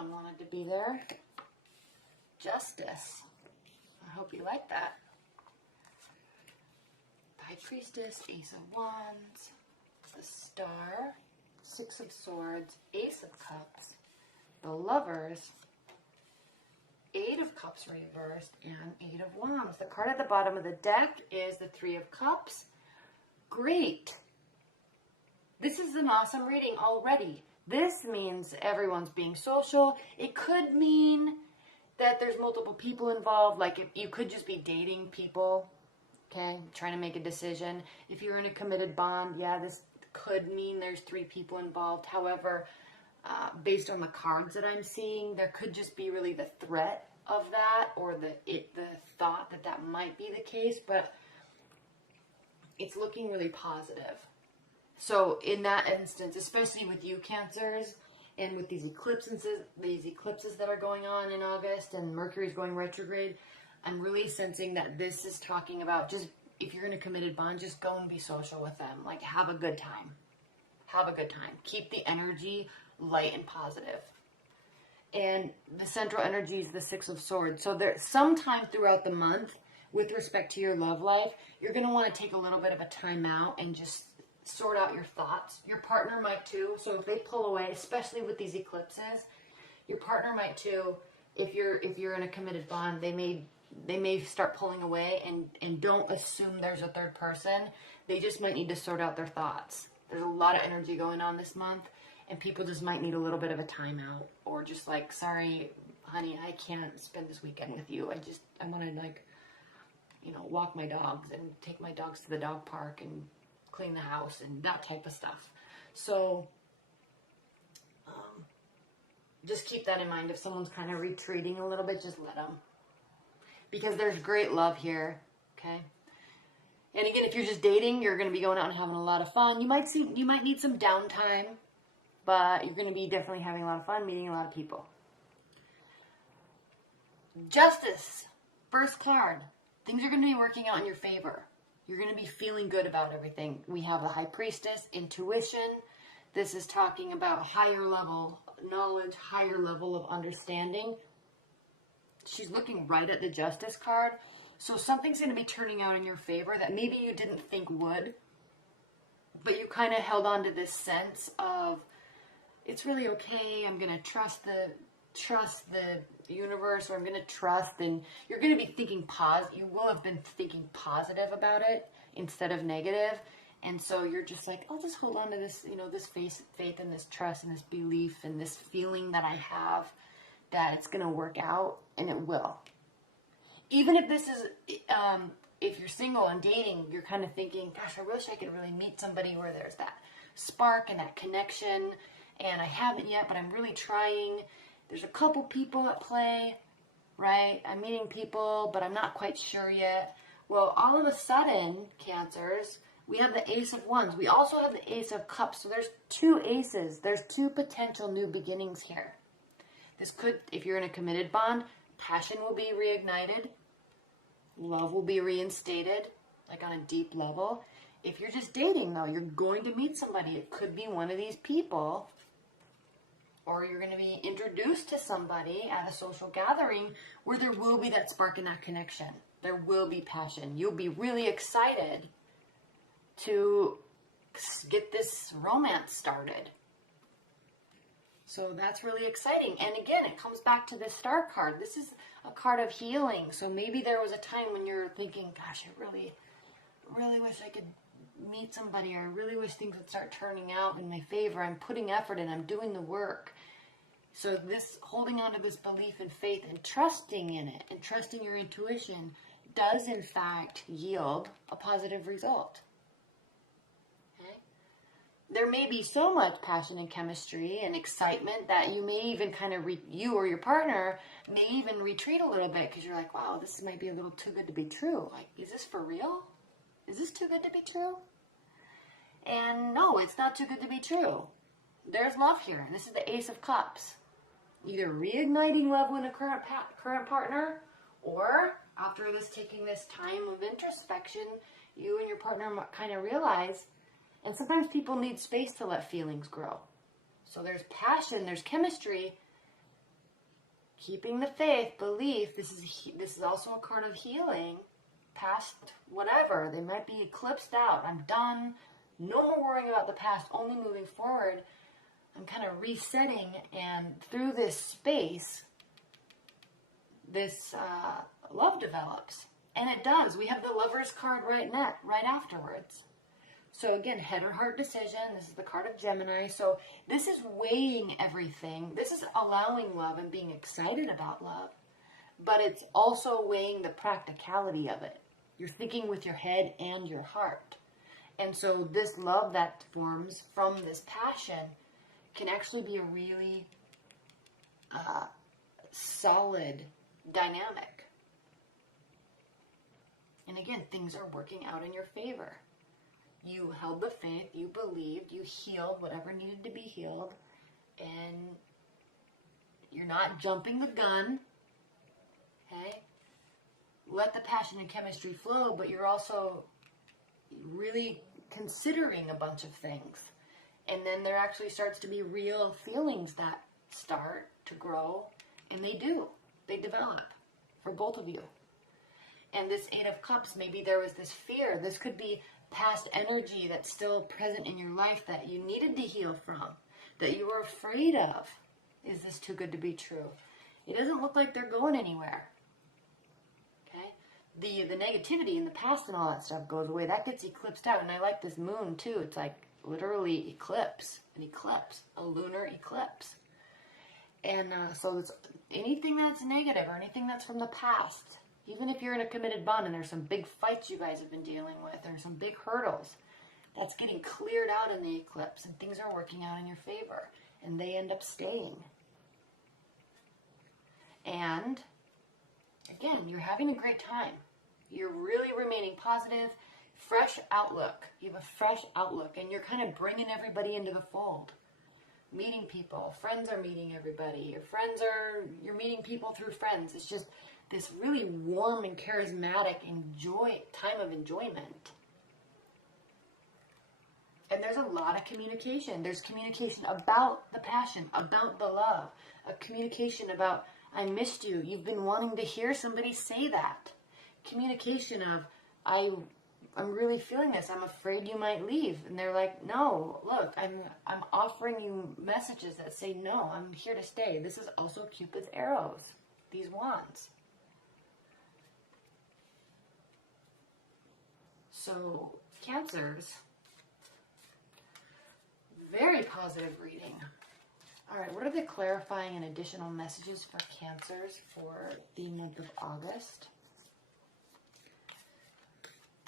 one wanted to be there. Justice. I hope you like that. High Priestess, Ace of Wands, the Star, Six of Swords, Ace of Cups, the Lovers, Eight of Cups reversed, and Eight of Wands. The card at the bottom of the deck is the Three of Cups. Great. This is an awesome reading already. This means everyone's being social. It could mean that there's multiple people involved. Like if you could just be dating people, okay, trying to make a decision. If you're in a committed bond, yeah, this could mean there's 3 people involved. However, based on the cards that I'm seeing, there could just be really the threat of that, or the thought that that might be the case, but it's looking really positive. So in that instance, especially with you Cancers, and with these eclipses that are going on in August, and Mercury's going retrograde, I'm really sensing that this is talking about just, if you're in a committed bond, just go and be social with them. Like, have a good time. Have a good time. Keep the energy light and positive. And the central energy is the Six of Swords. So there, sometime throughout the month, with respect to your love life, you're going to want to take a little bit of a time out and just sort out your thoughts. Your partner might too. So if they pull away, especially with these eclipses, your partner might too. If you're in a committed bond, they may start pulling away, and don't assume there's a third person. They just might need to sort out their thoughts. There's a lot of energy going on this month, and people just might need a little bit of a timeout, or just like, sorry, honey, I can't spend this weekend with you. I want to, like, you know, walk my dogs and take my dogs to the dog park and clean the house and that type of stuff. So just keep that in mind. If someone's kind of retreating a little bit, just let them. Because there's great love here, okay? And again, if you're just dating, you're going to be going out and having a lot of fun. You might need some downtime, but you're going to be definitely having a lot of fun, meeting a lot of people. Justice, first card. Things are going to be working out in your favor. You're going to be feeling good about everything. We have the High Priestess, intuition. This is talking about higher level knowledge, higher level of understanding. She's looking right at the Justice card. So something's going to be turning out in your favor that maybe you didn't think would. But you kind of held on to this sense of, it's really okay. I'm going to trust the universe, or I'm going to trust, and you're going to be thinking you will have been thinking positive about it instead of negative. And so you're just like, I'll just hold on to this, you know, this faith and this trust and this belief and this feeling that I have that it's going to work out, and it will. Even if this is, if you're single and dating, you're kind of thinking, gosh, I wish I could really meet somebody where there's that spark and that connection, and I haven't yet, but I'm really trying. There's a couple people at play, right? I'm meeting people, but I'm not quite sure yet. Well, all of a sudden, Cancers, we have the Ace of Wands. We also have the Ace of Cups. So there's 2 aces. There's 2 potential new beginnings here. This could, if you're in a committed bond, passion will be reignited. Love will be reinstated, like on a deep level. If you're just dating, though, you're going to meet somebody. It could be one of these people, or you're going to be introduced to somebody at a social gathering where there will be that spark and that connection. There will be passion. You'll be really excited to get this romance started. So that's really exciting. And again, it comes back to this Star card. This is a card of healing. So maybe there was a time when you're thinking, gosh, I really wish I could meet somebody, or I really wish things would start turning out in my favor. I'm putting effort and I'm doing the work. So this holding on to this belief and faith and trusting in it and trusting your intuition does in fact yield a positive result. Okay? There may be so much passion and chemistry and excitement that you may even kind of, you or your partner may even retreat a little bit, because you're like, wow, this might be a little too good to be true. Like, is this for real? Is this too good to be true? And no, it's not too good to be true. There's love here. This is the Ace of Cups. Either reigniting love with a current partner, or after taking this time of introspection, you and your partner kind of realize, and sometimes people need space to let feelings grow. So there's passion, there's chemistry, keeping the faith, belief. This is also a card of healing. Past whatever. They might be eclipsed out. I'm done. No more worrying about the past. Only moving forward. I'm kind of resetting. And through this space, this love develops. And it does. We have the Lover's card right afterwards. So again, head or heart decision. This is the card of Gemini. So this is weighing everything. This is allowing love and being excited about love. But it's also weighing the practicality of it. You're thinking with your head and your heart. And so this love that forms from this passion can actually be a really solid dynamic. And again, things are working out in your favor. You held the faith, you believed, you healed whatever needed to be healed, and you're not jumping the gun, okay? Let the passion and chemistry flow, but you're also really considering a bunch of things. And then there actually starts to be real feelings that start to grow, and they do. They develop for both of you. And this Eight of Cups, maybe there was this fear. This could be past energy that's still present in your life that you needed to heal from, that you were afraid of. Is this too good to be true? It doesn't look like they're going anywhere. Okay? The negativity in the past and all that stuff goes away. That gets eclipsed out. And I like this moon too. It's like literally eclipse, a lunar eclipse. And so it's anything that's negative or anything that's from the past, even if you're in a committed bond and there's some big fights you guys have been dealing with or some big hurdles, that's getting cleared out in the eclipse and things are working out in your favor and they end up staying. And again, you're having a great time. You're really remaining positive, fresh outlook. You have a fresh outlook and you're kind of bringing everybody into the fold. Meeting people. Friends are meeting everybody. You're meeting people through friends. It's just this really warm and charismatic time of enjoyment. And there's a lot of communication. There's communication about the passion, about the love. A communication about, I missed you. You've been wanting to hear somebody say that. Communication of, I'm really feeling this. I'm afraid you might leave. And they're like, no, look, I'm offering you messages that say, no, I'm here to stay. This is also Cupid's arrows, these wands. So, Cancers, very positive reading. All right, what are the clarifying and additional messages for Cancers for the month of August?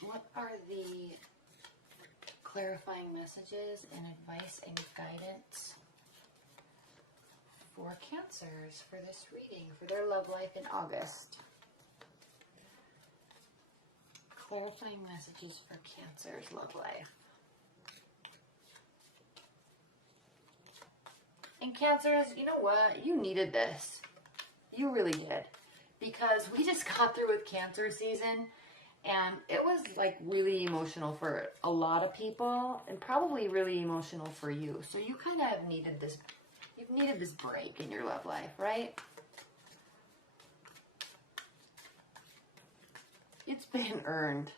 What are the clarifying messages and advice and guidance for Cancers for this reading, for their love life in August? Clarifying messages for Cancer's love life. And Cancers, you know what? You needed this. You really did. Because we just got through with Cancer season, and it was like really emotional for a lot of people, and probably really emotional for you. So you kind of needed this. You've needed this break in your love life, right? It's been earned.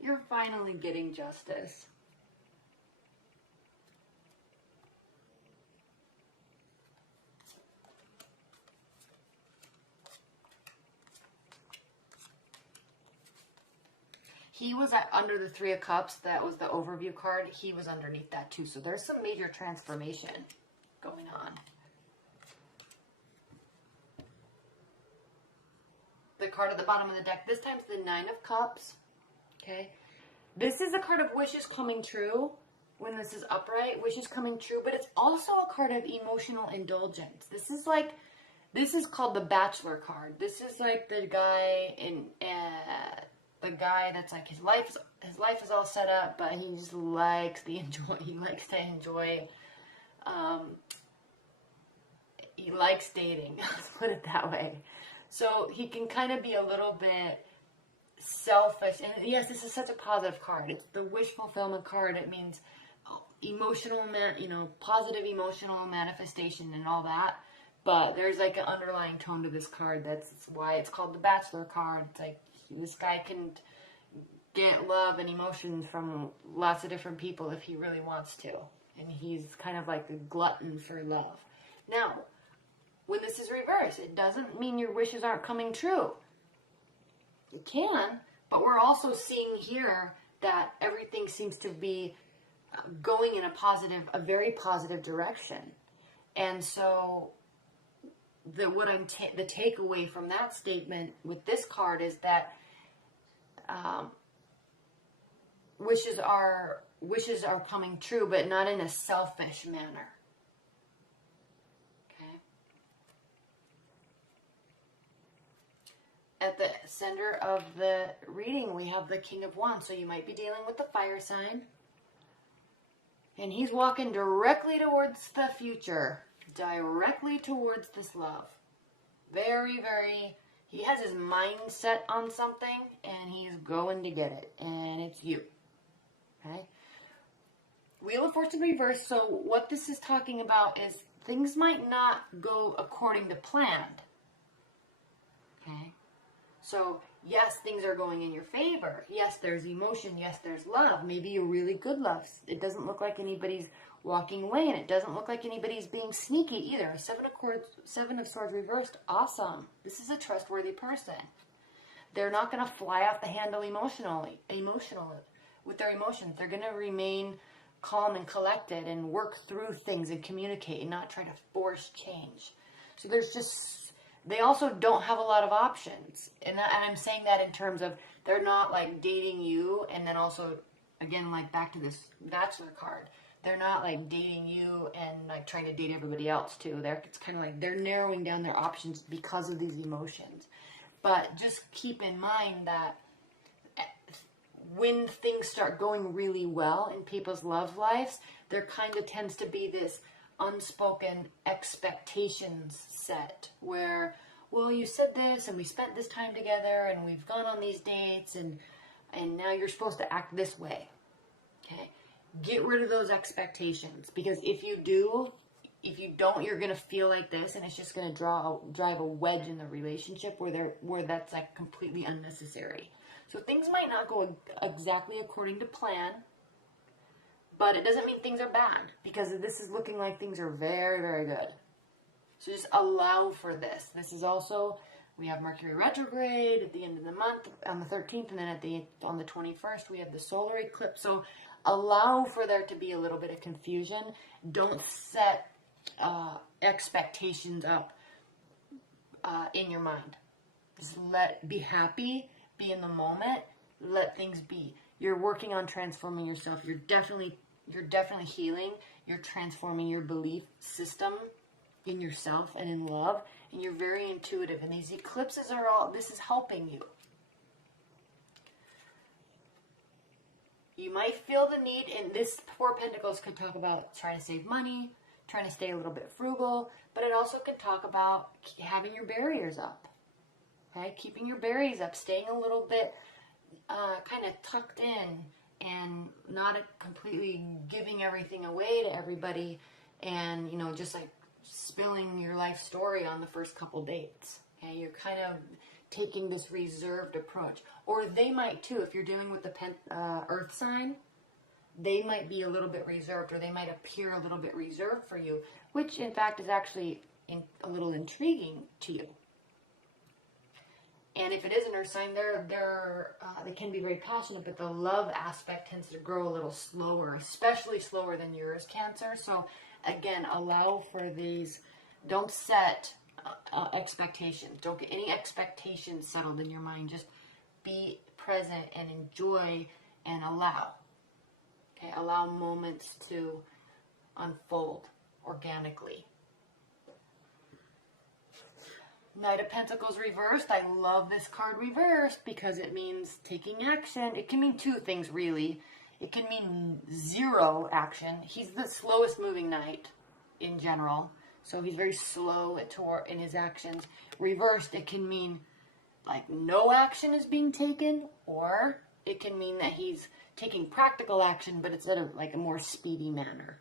You're finally getting justice. He was under the Three of Cups. That was the overview card. He was underneath that too. So there's some major transformation going on. The card at the bottom of the deck, this time's the Nine of Cups. Okay. This is a card of wishes coming true when this is upright. Wishes coming true. But it's also a card of emotional indulgence. This is called the Bachelor card. This is like the guy the guy that's like his life is all set up, but he just likes to enjoy. He likes dating. Let's put it that way. So he can kind of be a little bit selfish. And yes, this is such a positive card. It's the wish fulfillment card. It means positive emotional manifestation and all that. But there's like an underlying tone to this card. That's why it's called the Bachelor card. It's like this guy can get love and emotions from lots of different people if he really wants to. And he's kind of like a glutton for love. Now, when this is reversed, it doesn't mean your wishes aren't coming true. It can, but we're also seeing here that everything seems to be going in a very positive direction. And so the takeaway from that statement with this card is that wishes are coming true, but not in a selfish manner. Okay. At the center of the reading, we have the King of Wands. So you might be dealing with the fire sign. And he's walking directly towards the future. Directly towards this love. Very, very... He has his mind set on something, and he's going to get it. And it's you. Okay? Wheel of Fortune reversed. So what this is talking about is things might not go according to planned. Okay? So, yes, things are going in your favor. Yes, there's emotion. Yes, there's love. Maybe a really good love. It doesn't look like anybody's walking away, and it doesn't look like anybody's being sneaky either. Seven of Swords reversed. Awesome. This is a trustworthy person. They're not going to fly off the handle emotionally with their emotions. They're going to remain calm and collected and work through things and communicate and not try to force change. So they also don't have a lot of options. And I'm saying that in terms of they're not like dating you, and then also, again, like back to this Bachelor card, they're not like dating you and like trying to date everybody else too. It's kind of like they're narrowing down their options because of these emotions. But just keep in mind that when things start going really well in people's love lives, there kind of tends to be this unspoken expectations set where, well, you said this and we spent this time together and we've gone on these dates and now you're supposed to act this way. Okay? Get rid of those expectations, because if you don't, you're going to feel like this, and it's just going to drive a wedge in the relationship where that's like completely unnecessary. So things might not go exactly according to plan, but it doesn't mean things are bad, because this is looking like things are very, very good. So just allow for this. This is also, we have Mercury retrograde at the end of the month on the 13th, and then on the 21st we have the solar eclipse. So allow for there to be a little bit of confusion. Don't set expectations up in your mind. Just be happy, be in the moment, let things be. You're working on transforming yourself. You're definitely healing. You're transforming your belief system in yourself and in love, and you're very intuitive. And these eclipses this is helping you. You might feel the need, and this Four Pentacles could talk about trying to save money, trying to stay a little bit frugal, but it also could talk about having your barriers up. Okay, keeping your barriers up, staying a little bit kind of tucked in, and not completely giving everything away to everybody, and just like spilling your life story on the first couple dates. Okay, you're kind of taking this reserved approach. Or they might too, if you're dealing with the earth sign, they might be a little bit reserved, or they might appear a little bit reserved for you, which in fact is actually a little intriguing to you. And if it is an earth sign, they can be very passionate, but the love aspect tends to grow a little slower, especially slower than yours, Cancer. So again, allow for these. Don't set expectations. Don't get any expectations settled in your mind. Just be present and enjoy and allow. Okay, allow moments to unfold organically. Knight of Pentacles reversed. I love this card reversed because it means taking action. It can mean two things, really. It can mean zero action. He's the slowest moving knight in general. So he's very slow in his actions. Reversed, it can mean like no action is being taken, or it can mean that he's taking practical action, but it's at like a more speedy manner.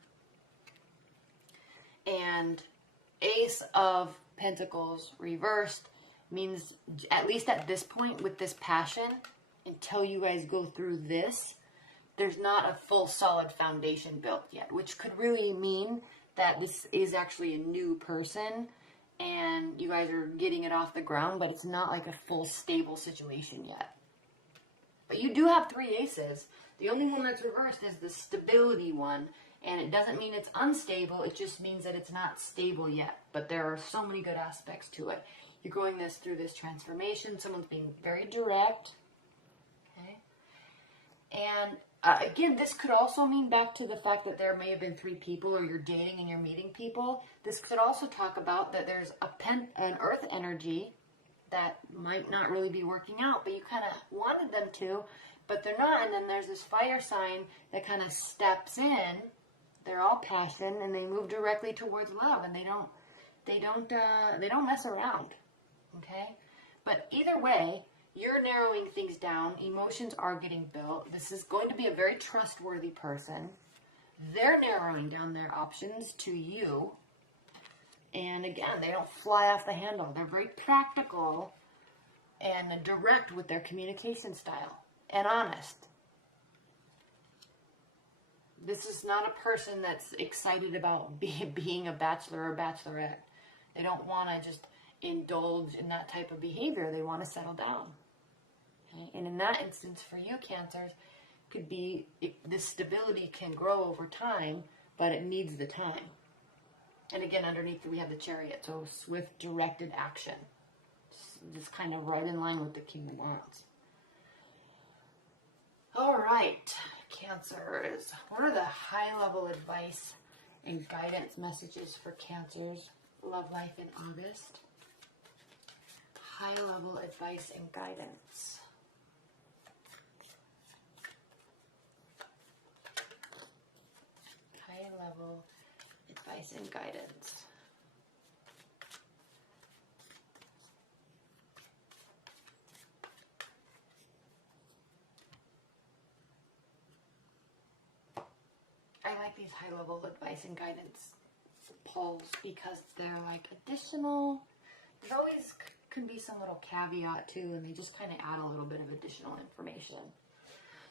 And Ace of Pentacles reversed means, at least at this point with this passion, until you guys go through this, there's not a full solid foundation built yet, which could really mean that this is actually a new person and you guys are getting it off the ground, but it's not like a full stable situation yet. But you do have 3 aces. The only one that's reversed is the stability one, and it doesn't mean it's unstable, it just means that it's not stable yet. But there are so many good aspects to it. You're going through this transformation, someone's being very direct, okay? And again, this could also mean back to the fact that there may have been 3 people, or you're dating and you're meeting people. This could also talk about that there's an earth energy that might not really be working out, but you kind of wanted them to, but they're not. And then there's this fire sign that kind of steps in. They're all passion, and they move directly towards love, and they don't mess around. Okay, but either way, you're narrowing things down. Emotions are getting built. This is going to be a very trustworthy person. They're narrowing down their options to you. And again, they don't fly off the handle. They're very practical and direct with their communication style and honest. This is not a person that's excited about being a bachelor or bachelorette. They don't want to just indulge in that type of behavior. They want to settle down. Okay? And in that instance, for you, Cancers, could be this stability can grow over time, but it needs the time. And again, underneath we have the Chariot, so swift, directed action. Just kind of right in line with the King of Wands. All right, Cancers. What are the high-level advice and guidance messages for Cancers' love life in August? High-level advice and guidance. High-level advice and guidance. I like these high-level advice and guidance polls because they're like additional. There's always can be some little caveat too, and they just kind of add a little bit of additional information.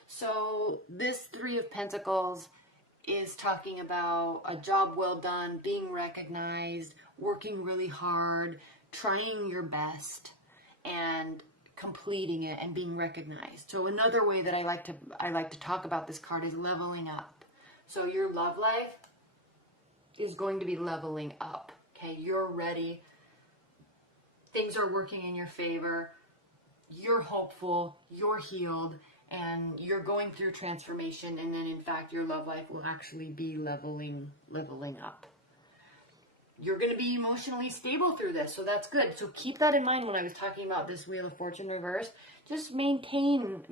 So this 3 of Pentacles is talking about a job well done, being recognized, working really hard, trying your best, and completing it and being recognized. So another way that I like to talk about this card is leveling up. So your love life is going to be leveling up. Okay, you're ready. Things are working in your favor. You're hopeful. You're healed. And you're going through transformation, and then in fact your love life will actually be leveling up. You're going to be emotionally stable through this, so that's good. So keep that in mind when I was talking about this Wheel of Fortune reverse. Just maintain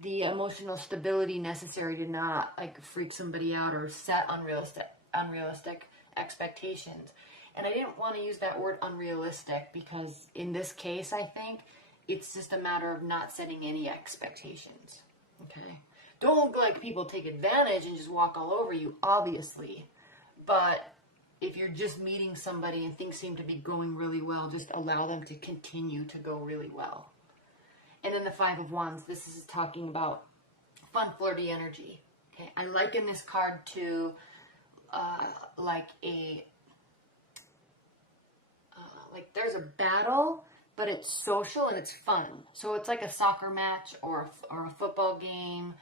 the emotional stability necessary to not like freak somebody out or set unrealistic expectations. And I didn't want to use that word unrealistic because in this case, I think it's just a matter of not setting any expectations, okay? Don't like people take advantage and just walk all over you, obviously. But if you're just meeting somebody and things seem to be going really well, just allow them to continue to go really well. And then the 5 of Wands, this is talking about fun, flirty energy, okay? I liken this card to like there's a battle, but it's social and it's fun. So it's like a soccer match or a football game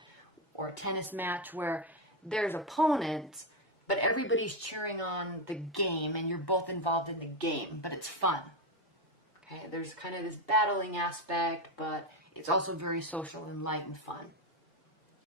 or a tennis match where there's opponents, but everybody's cheering on the game and you're both involved in the game, but it's fun. Okay, there's kind of this battling aspect, but it's also very social and light and fun.